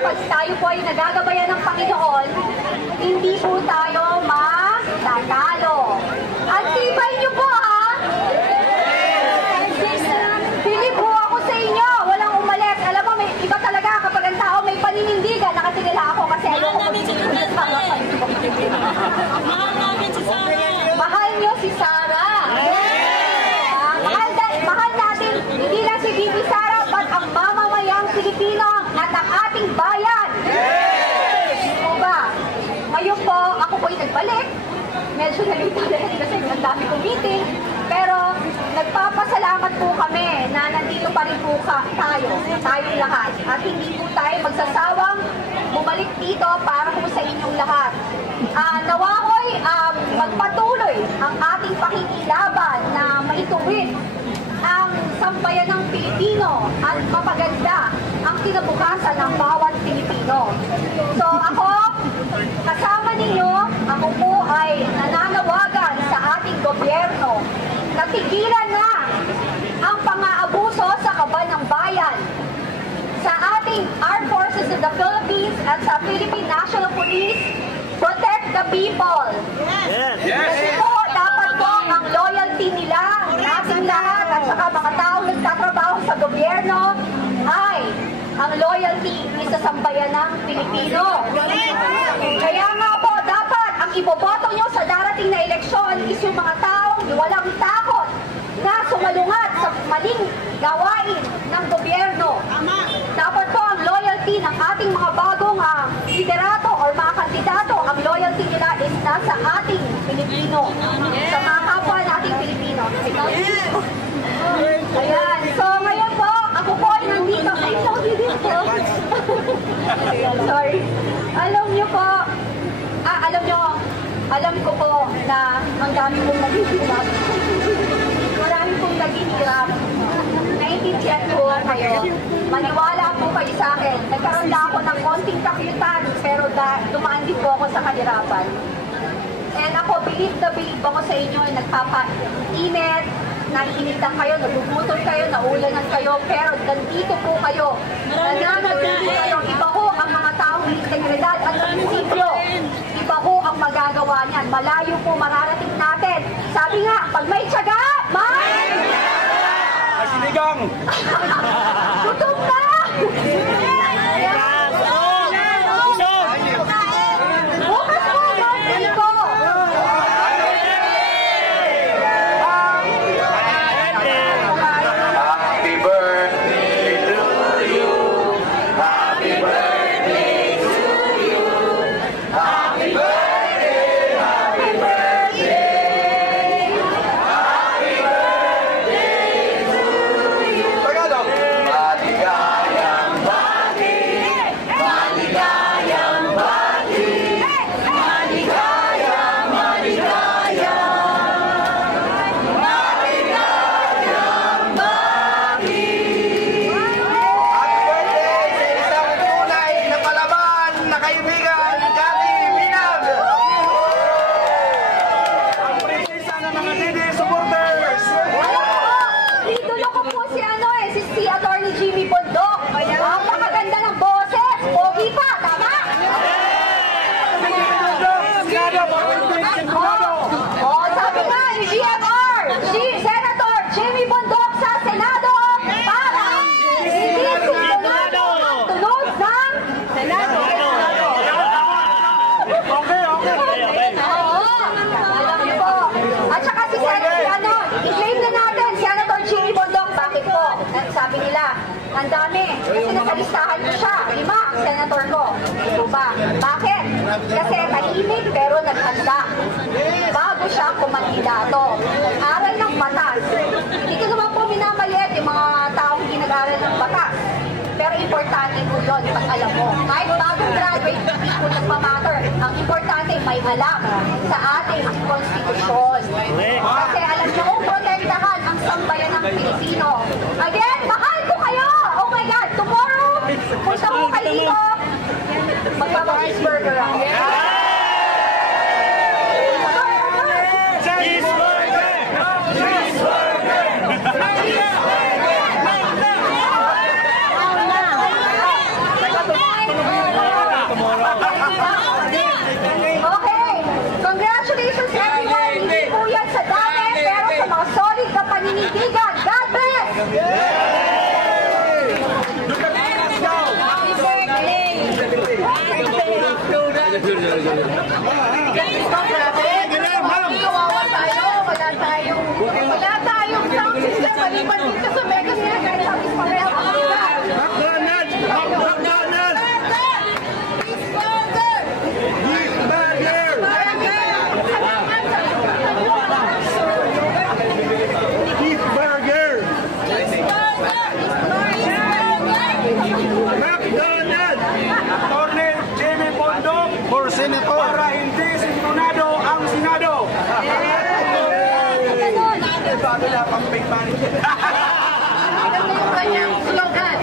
kapag tayo po ay nagagabayan ng Panginoon, hindi po tayo matatalo. At tibay niyo po, ha? Bilib po ako sa inyo, walang umalis. Alam mo, may iba talaga kapag ang tao may paninindigan, nakatingala ako kasi ayoko mag-iulit. Mahal niyo si Sarah. Mahal natin, hindi lang si Bibi Sara, but ang mamamayang Pilipino at ang ating bayan. O ba? Ngayon po, ako po'y nagbalik. Medyo nalito dahil kasi ang dami kong meeting. Pero nagpapasalamat po kami na nandito pa rin po tayong lahat. At hindi po tayo magsasawang bumalik dito para po sa inyong lahat. Nawahoy magpatuloy ang ating pakikilaban na maituwid ang sambayan ng Pilipino at mapaganda ang kinabukasan ng bawat Pilipino. So ako, kasama ninyo, ako po ay nananawagan sa ating gobyerno na tigilan na ang pang-aabuso sa kaban ng bayan, sa ating Armed Forces of the Philippines at sa Philippine National Police. Protect the people. Kasi po, dapat po ang loyalty nila, nating lahat, at saka mga taong nagtatrabaho sa gobyerno, ay ang loyalty sa sambayan ng Pilipino. Kaya nga po, dapat ang iboboto nyo sa darating na eleksyon is yung mga taong walang takot na sumalungat sa maling gawain ng gobyerno. Dapat po ang loyalty ng ating mga bagong liderato or mga kandidato, ang loyalty nila is nasa ating Pilipino. Sa mga kapwa nating Pilipino. Ayan. So ngayon po, ako po ay nandito. Ay, sorry dito. Sorry. Alam ko po na ang dami pong naghihirap. Marami pong naghihirap. Naiintindihan ko kayo. Maniwala po kayo sa akin. Nagkaroon na ako ng konting kakyutan, pero dumaan din po ako sa kahirapan. And ako, believe ako sa inyo, nagpapa-init, naiinitan kayo, nagugutol kayo, naulanan kayo, pero nandito po kayo. Nananatili kayo. Iba ho ang mga taong integridad at prinsipyo. Iba ho ang magagawa niyan. Malayo po mararating natin. Sabi nga, pag may tiyaga, Sinigang! Tutok na! Bukas po, birthday ko! Happy birthday to you! Happy birthday to you! Happy birthday! Happy birthday! Happy birthday to you! Tagalog! Maligayang bati! Maligayang bati! Maligayang, maligayang! Maligayang bati! Happy birthday sa isang tunay na palaban na kaibigan, Kati Binag! Ang prinsesa ng mga Didi supporters! Idolo ko po si Attorney Jimmy Bondok. Ang makaganda ng boses. Pogi pa, tama? Sabi nga ni GMR, Senator Jimmy Bondok sa Senado para hindi sunod ang tunog ng Senado. Okay. Oo, alam niyo po. At saka i-claim na natin, Senator Jimmy Bondok, bakit po? Sabi nila, ang dami. Kasi nasa listahan niyo siya. 5 ang senator ko. Ito ba? Bakit? Kasi tahimik pero naghanda. Bago siya kumandidato. Nag-aral ng batas. Hindi ko naman po minamaliit yung mga taong hindi nag-aral ng batas. Pero importante po yun pag alam mo. Kahit bagong graduate, hindi po nagmamatter. Ang importante, may alam sa ating konstitusyon. Kasi alam nyo kung protektahan ang sambayan ng Pilipino. Again, mahal ko kayo! Oh my God, tomorrow, punta ko kayo dito. Magpapa-cheeseburger ako. Kawawa tayo. Wala tayong sound system. Maliban dito sa Mega City. Kahit sa pareho ang McDonald's! McDonald's! Beef burger! Beef burger! McDonald's! Attorney Jimmy Bondok for Senator para hindi sintonado ang Senado. Bago na pang big money. kanyang slogan.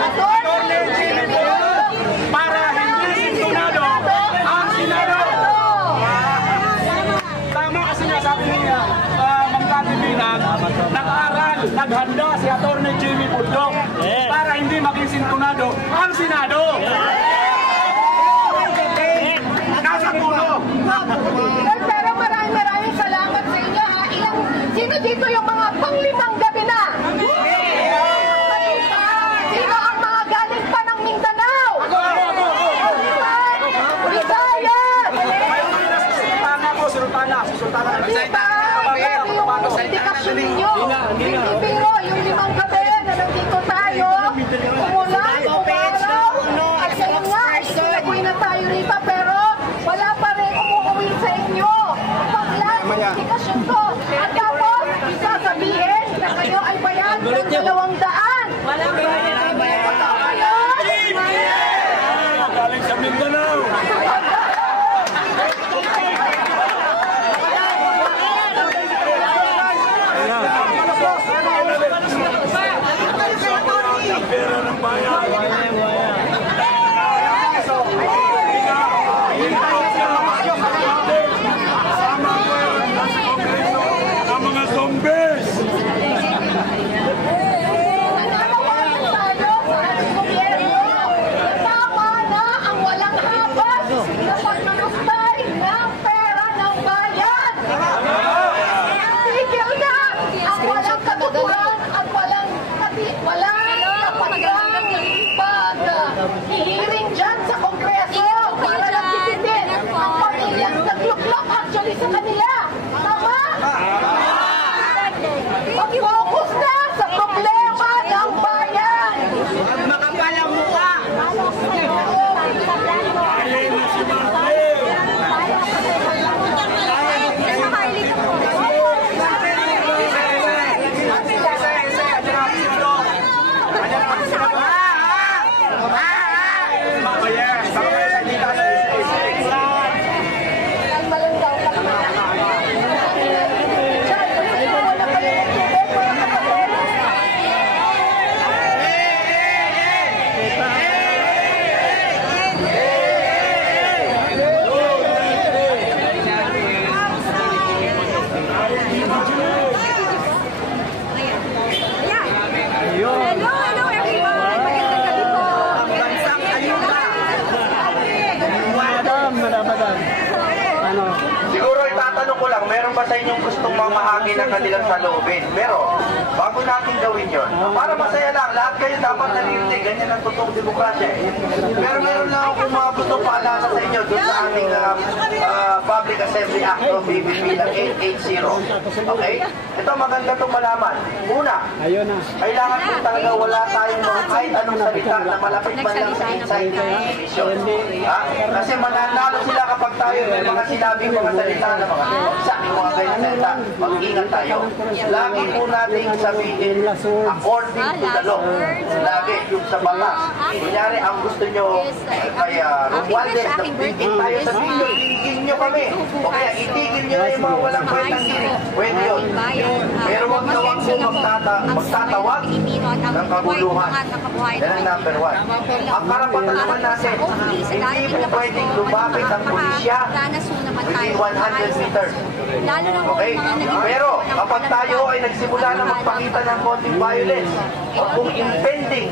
Attorney Jimmy Bondok para hindi sintonado ang Senado. Tama kasi nga sabi niya, Ma'am Cathy Bilang, nag-aral, naghanda si Attorney Jimmy Bondok para hindi maging sintonado ang Senado. Nasa puno. Pero maraming salamat sa inyo. Sino dito yung mga panglimang gabi na? Sino ang mga galing pa ng Mindanao? Visayas! Si Sultana. Grabe yung indikasyon ninyo. Hindi biro, yung limang gabi na nandito tayo. Umulan, umaraw. At ngayon nga, sinagoy na tayo rito, pero wala pa rin umuwi sa inyo. Paglan, indikasyon to. At tapos, sasabihin na kayo ay bayad ng 200. Walang bayad. Totoo ba yun? Galing sa Mindanao. Pera ng bayan. Sama ko yun sa Kongreso ng mga zombies. Nananawagan tayo sa ating gobyerno. Tama na ang walang habas na pagmamustay ng pera ng bayan. Tigil na ang walang katuturan at walang pag-hihiring dyan sa Kongreso para nagtitipid ang pamilyang nagluklok actually sa kanila. Tama? Mag-focus na sa problema ng bayan. Makapal ang mukha. Ayun na si Martin. Hello everyone! Magandang gabi po. Bansang ayuda. Siguro itatanong ko lang, meron ba sa inyong gustong mamahagi ng kanilang saloobin? Pero, bago natin gawin yon, para masaya lang, lahat kayo dapat naririnig, ganyan ang totoong demokrasya. Pero meron lang akong mga gustong paalala sa inyo doon sa ating Public Assembly Act o BBP ng 880. Okay? Ito maganda itong malaman. Una, kailangan po talaga wala tayong mga kahit anong salita na malapit man lang sa inside television. Kasi mananalo sila kapag tayo may mga sinabing mga salita na mga sa mga ganyan salita. Mag-ingat tayo. Lagi po nating sabihin according to the law. Lagi yung sa batas. Kunyari, ang gusto nyo kaya Romualdez, nagtigil tayo sa video, itigil nyo kami. O kaya itigil nyo na yung mga walang kwentang hearing. Pwede yun. Pero huwag na huwag po magtatawag ng kabuluhan. Yan ang number one. Ang karapatan naman natin, hindi po pwedeng lumapit ang pulisya within 100 meters. Okay? Pero kapag tayo ay nagsimula na magpakita ng konting violence o kung impending